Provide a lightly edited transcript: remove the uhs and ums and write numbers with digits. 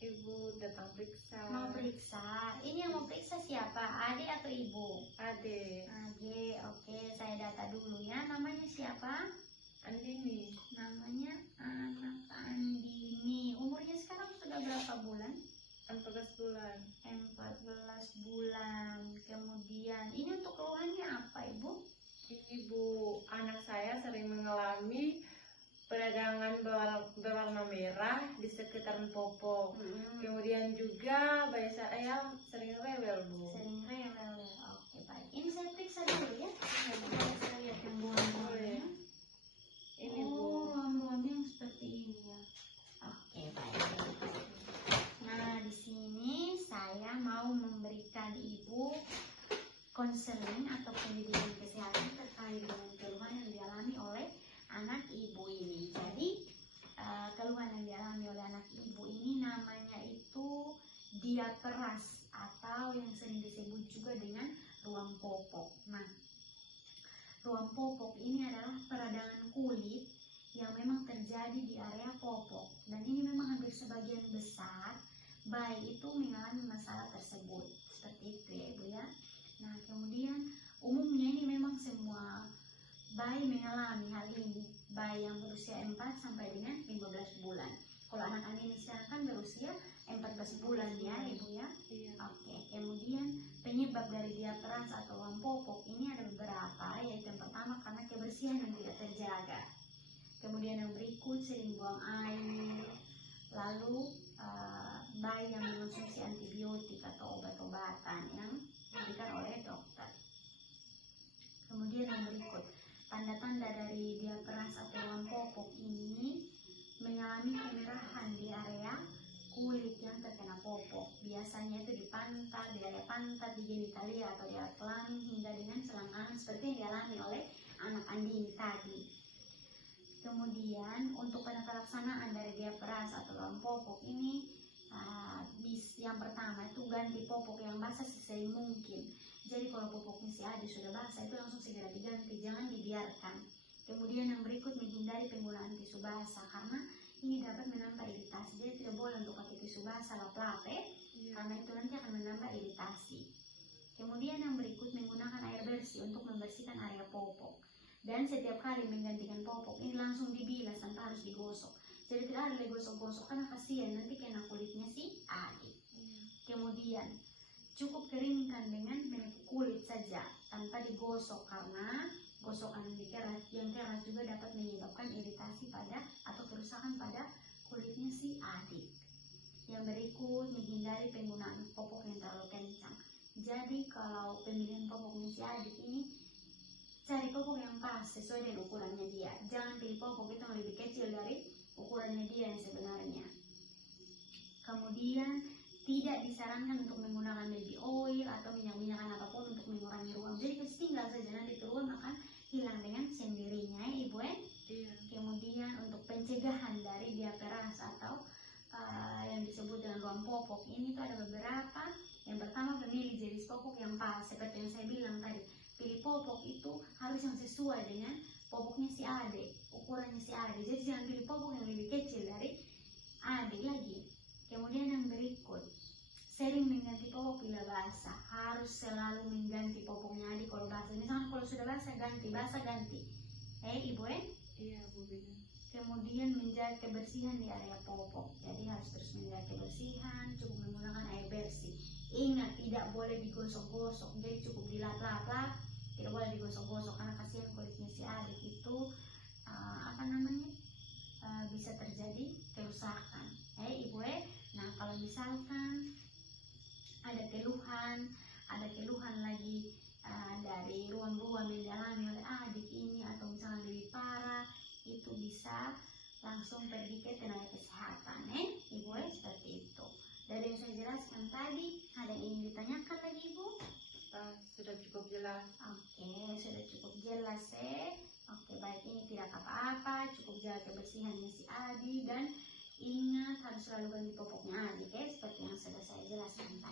Ibu datang periksa. Mau periksa. Ini yang mau periksa siapa? Adik atau ibu? Adik. Adik, oke. Saya data dulu ya. Namanya siapa? Andini. Namanya anak Andini. Umurnya sekarang sudah berapa bulan? 14 bulan. 14 bulan. Kemudian, ini untuk keluhannya apa, Ibu? Ini Bu, anak saya sering mengalami peradangan berwarna merah di sekitar popok. Kemudian juga bayi saya sering rewel, Bu. Sering rewel ya. Oke, baik. Ini saya periksa dulu ya. Saya lihat yang bulan-bulannya. Ini Bu. Bulan-bulannya yang seperti ini ya. Oke, baik. Nah, di sini saya mau memberikan Ibu konseling atau pendidikan kesehatan terkait dengan keluhan yang dialami oleh anak Ibu ini. Jadi keluhan yang dialami oleh anak Ibu ini namanya itu diaperas atau yang sering disebut juga dengan ruam popok. Nah, ruam popok ini adalah peradangan kulit yang memang terjadi di area popok, dan ini memang hampir sebagian besar bayi itu mengalami masalah tersebut. Seperti itu ya Ibu ya. Nah, kemudian umumnya ini memang semua bayi mengalami hal ini, bayi yang berusia 4 sampai dengan 15 bulan. Kalau anak Andini kan berusia 14 bulan ya Ibu ya. Iya. Oke, kemudian penyebab dari diaperas atau ruam popok ini ada beberapa, yaitu yang pertama karena kebersihan yang tidak terjaga. Kemudian yang berikut sering buang air, lalu bayi yang mengonsumsi antibiotik atau obat-obatan yang diberikan oleh dokter. Kemudian yang berikut, tanda-tanda dari diaperas atau ruam popok ini mengalami kemerahan di area kulit yang terkena popok. Biasanya itu di pantat, di area pantat, di genitalia atau di area kelamin hingga dengan selangkangan seperti yang dialami oleh anak Andini tadi. Kemudian untuk penata-laksanaan dari diaperas atau ruam popok ini, yang pertama itu ganti popok yang basah sesering mungkin. Jadi kalau popoknya si adik sudah basah itu langsung segera diganti, jangan dibiarkan. Kemudian yang berikut, menghindari penggunaan tisu basah karena ini dapat menambah iritasi. Jadi tidak boleh untuk pakai tisu basah lap-lap karena itu nanti akan menambah iritasi. Kemudian yang berikut, menggunakan air bersih untuk membersihkan area popok. Dan setiap kali menggantikan popok ini langsung dibilas tanpa harus digosok. Jadi tidak ada digosok-gosok karena kasihan nanti kena kulitnya si adik. Kemudian cukup keringkan dengan menepuk kulit saja tanpa digosok karena gosokan yang keras juga dapat menyebabkan iritasi pada atau kerusakan pada kulitnya si adik. Yang berikut, menghindari penggunaan popok yang terlalu kencang. Jadi kalau pemilihan popoknya si adik ini, cari popok yang pas sesuai dengan ukurannya dia. Jangan pilih popok itu yang lebih kecil dari ukurannya dia yang sebenarnya. Kemudian tidak disarankan untuk menggunakan baby oil atau minyak-minyakan apapun untuk mengurangi ruam. Jadi tinggal saja, nanti ruam akan hilang dengan sendirinya ya Ibu ya. Iya. Kemudian untuk pencegahan dari diaperas atau yang disebut dengan ruam popok ini tuh ada beberapa. Yang pertama, memilih jenis popok yang pas. Seperti yang saya bilang tadi, pilih popok itu harus yang sesuai dengan popoknya si adik, ukurannya si adik. Jadi jangan pilih popok yang lebih kecil dari adik lagi. Kemudian yang berikut, sering mengganti popok bila basah. Harus selalu mengganti popoknya adik kalau basah. Misalnya kalau sudah basah ganti, basah ganti. Ibu Iya Bu Bina. Kemudian menjaga kebersihan di area popok. Jadi harus terus menjaga kebersihan, cukup menggunakan air bersih. Ingat, tidak boleh digosok-gosok. Jadi cukup dilap-lap, tidak boleh digosok-gosok karena kasihan kulitnya si adik itu bisa terjadi kerusakan. Ibu nah kalau misalkan ada keluhan lagi dari ruam-ruam yang dialami oleh adik ini atau misalnya lebih parah, itu bisa langsung pergi ke tenaga kesehatan Ibu seperti itu. Dari yang saya jelaskan tadi, ada yang ingin ditanyakan lagi Ibu? Sudah cukup jelas. Oke, sudah cukup jelas Oke, baik, ini tidak apa-apa, cukup jaga kebersihannya si adik dan ingat harus selalu ganti popoknya adik seperti yang sudah saya jelaskan tadi.